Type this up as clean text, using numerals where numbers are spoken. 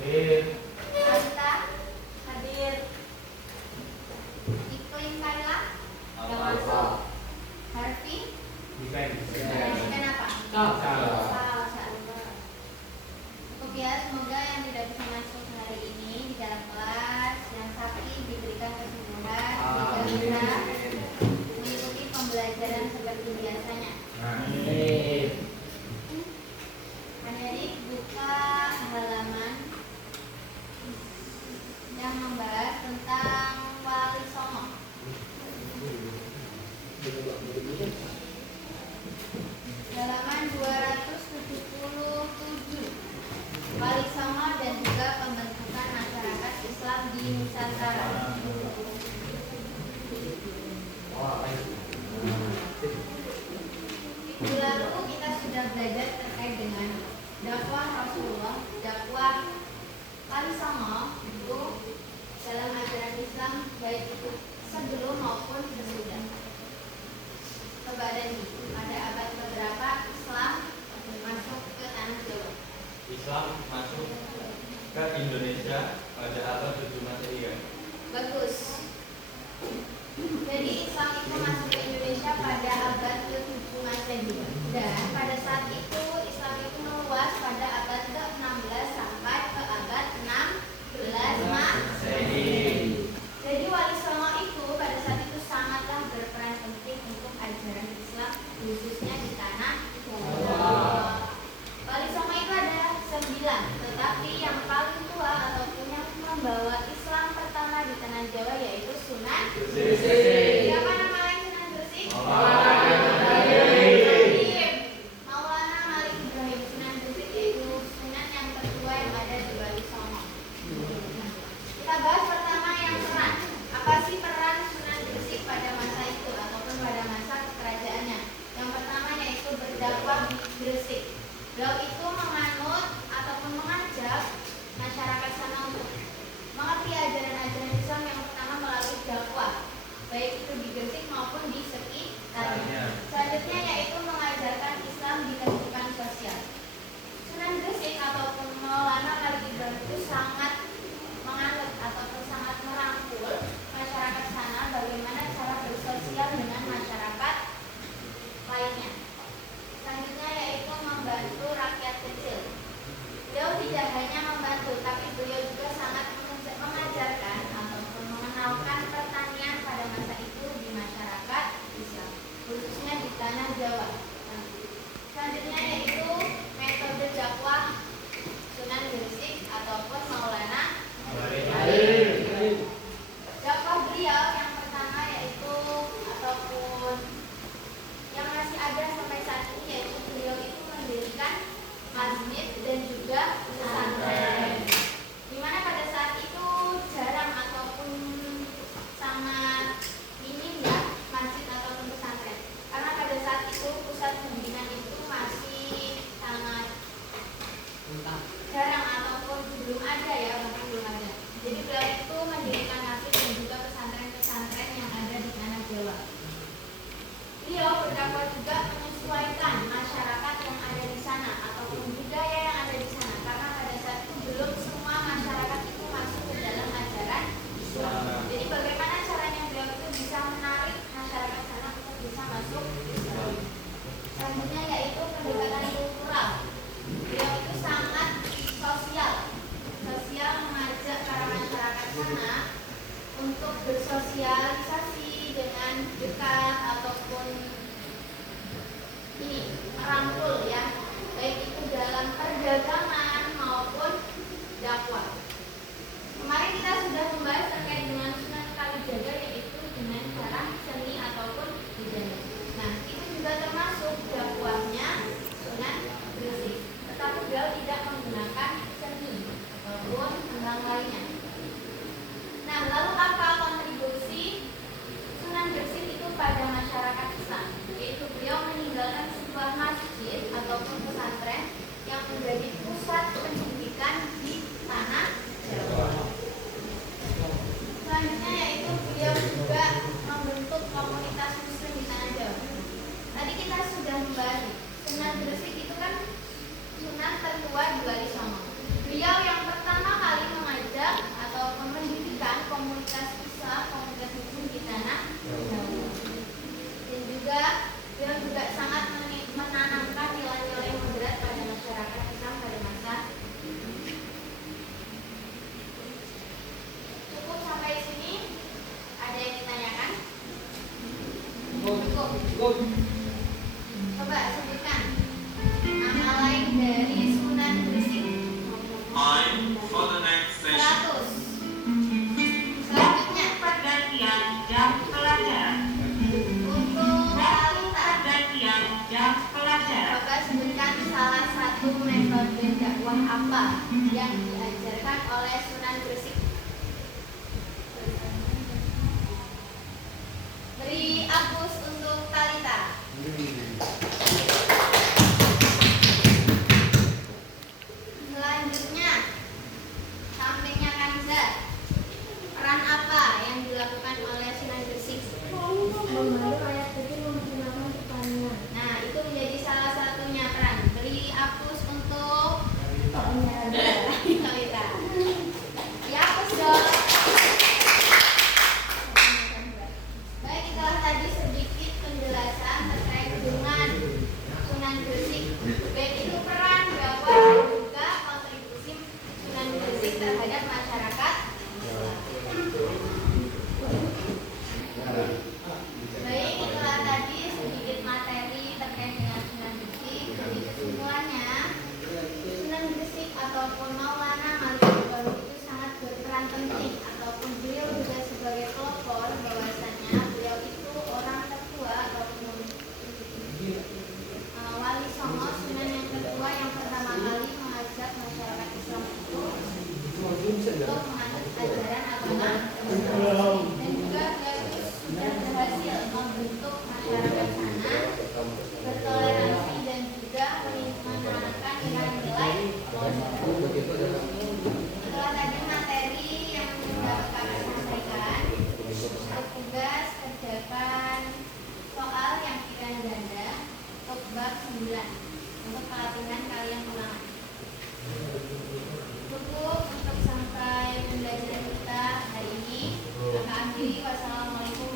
Asta hadir. Iklim Kaila yang masuk. Harfi Dipen apa? Cukup ya, semoga yang tidak bisa masuk hari ini di dalam kelas yang sakit diberikan kesembuhan sehingga bisa mengikuti pembelajaran seperti biasanya. Adik-adik buka halaman yang membahas tentang Wali Songo. Halaman 277. Wali Songo dan juga pembentukan masyarakat Islam di Nusantara. Minggu lalu kita sudah belajar terkait dengan dakwah Rasulullah, dakwah Wali Songo itu dalam ajaran Islam baik itu sebelum maupun sesudah. Coba ada pada abad keberapa Islam masuk ke tanah Jawa? Islam masuk ke Indonesia pada abad 7 Masehi. Bagus. Jadi Islam itu masuk ke Indonesia pada abad ke-7 Masehi. Dan pada saat itu Islam itu meluas pada abad ke-16 sampai ke abad 16 Masehi. Jadi Wali Songo itu pada saat itu sangatlah berperan penting untuk ajaran Islam khususnya di tanah Jawa. Wali Songo itu ada 9, tetapi yang paling tua ataupun yang membawa Islam pertama di tanah Jawa yaitu Sunan Gresik. Siapa nama lain Sunan Gresik? Maulana Malik Ibrahim. Sunan Gresik yaitu Sunan yang tertua yang ada di Wali Songo. Kita bahas pertama yang peran. Apa sih peran Sunan Gresik pada masa itu ataupun pada masa kekerajaannya? Yang pertama yaitu berdakwah di Gresik. Beliau itu menganut ataupun mengajak masyarakat sana untuk mengerti ajaran-ajaran Islam yang pertama melalui dakwah, baik itu di Gresik maupun di sekitarnya. Selanjutnya yaitu mengajarkan Islam di kehidupan sosial. Sunan Gresik ataupun Maulana Malik Ibrahim itu sangat menganut ataupun sangat merangkul masyarakat sana bagaimana cara bersosial dengan masyarakat lainnya. Selanjutnya yaitu membantu rakyat kecil. Beliau tidak hanya membantu, tapi beliau juga sangat mengajarkan ataupun mengenalkan pertanian pada masa itu di masyarakat Islam, khususnya di tanah Jawa. Selanjutnya yaitu metode dakwah Sunan Gresik ataupun Maulana dakwah beliau yang pertama yaitu ataupun yang masih ada sampai saat ini yaitu beliau itu mendirikan masjid dan juga pesantren. Dimana pada saat itu jarang ataupun sangat minim ya masjid ataupun pesantren. Karena pada saat itu pusat pendidikan itu masih sangat jarang ataupun belum ada ya, bahkan belum ada. Jadi beliau itu mendirikan masjid dan juga pesantren-pesantren yang ada di tanah Jawa. Beliau berdakwah juga menyesuaikan masyarakat yang ada di sana ataupun budaya yang ada di sana, karena pada saat itu belum semua masyarakat itu masuk ke dalam ajaran Islam. Jadi bagaimana caranya beliau itu bisa menarik masyarakat sana untuk bisa masuk Islam. Selanjutnya yaitu pendekatan kultural. Beliau itu sangat sosial mengajak para masyarakat sana untuk bersosialisasi dengan dekat ataupun ini merangkul ya, baik itu dalam perdagangan maupun dakwah. Kemarin kita sudah membahas terkait dengan Sunan Kalijaga yaitu dengan cara seni ataupun budaya. Nah itu juga termasuk dakwahnya Sunan Gresik, tetapi beliau tidak menggunakan seni ataupun tembang lainnya. Nah lalu apa kontribusi Sunan Gresik itu pada masyarakat Islam? Yaitu beliau meninggalkan sebuah masjid ataupun pesantren yang menjadi pusat pendidikan di tanah Jawa. Selanjutnya yaitu beliau juga membentuk komunitas muslim di tanah Jawa. Tadi kita sudah membahas Sunan Gresik itu kan Sunan tertua di Wali Songo. Beliau yang pertama for the next session. 100. Selanjutnya Pergantian jam pelajaran. untuk Talita, Pergantian jam pelajaran. coba sebutkan salah satu metode dakwah apa yang diajarkan oleh Sunan Gresik. Beri apus untuk Talita. Selanjutnya, sampingnya Kanza. Peran apa yang dilakukan oleh Sunan Gresik? Membantu rakyat kecil menggunakan pertanian. Nah, itu menjadi salah satunya peran. Beri apus untuk Talita. Ya, apus dong. Baik, itulah tadi sedikit penjelasan terkait dengan Sunan Gresik. Baik itu peran, dakwah, dan juga kontribusi Sunan Gresik terhadap masyarakat. Baik, itulah tadi sedikit materi terkait dengan Sunan Gresik. Jadi kesimpulannya, Sunan Gresik ataupun Maulana Malik Ibrahim itu sangat berperan penting, ataupun beliau juga sebagai pelopor bahwasanya beliau itu orang tertua ataupun wali songo Sunan yang tertua yang pertama kali mengajak masyarakat Islam itu untuk menganut ajaran agama dan juga beliau itu sudah berhasil membentuk masyarakat sana bertoleransi dan juga menanamkan nilai-nilai moderat. Itulah tadi materi yang dapat kami sampaikan. Untuk tugas kerjakan soal yang pilihan ganda untuk bab 9 untuk pelatihan kalian ulangan. Cukup untuk sampai pembelajaran kita hari ini. Kakak akhiri, wassalamualaikum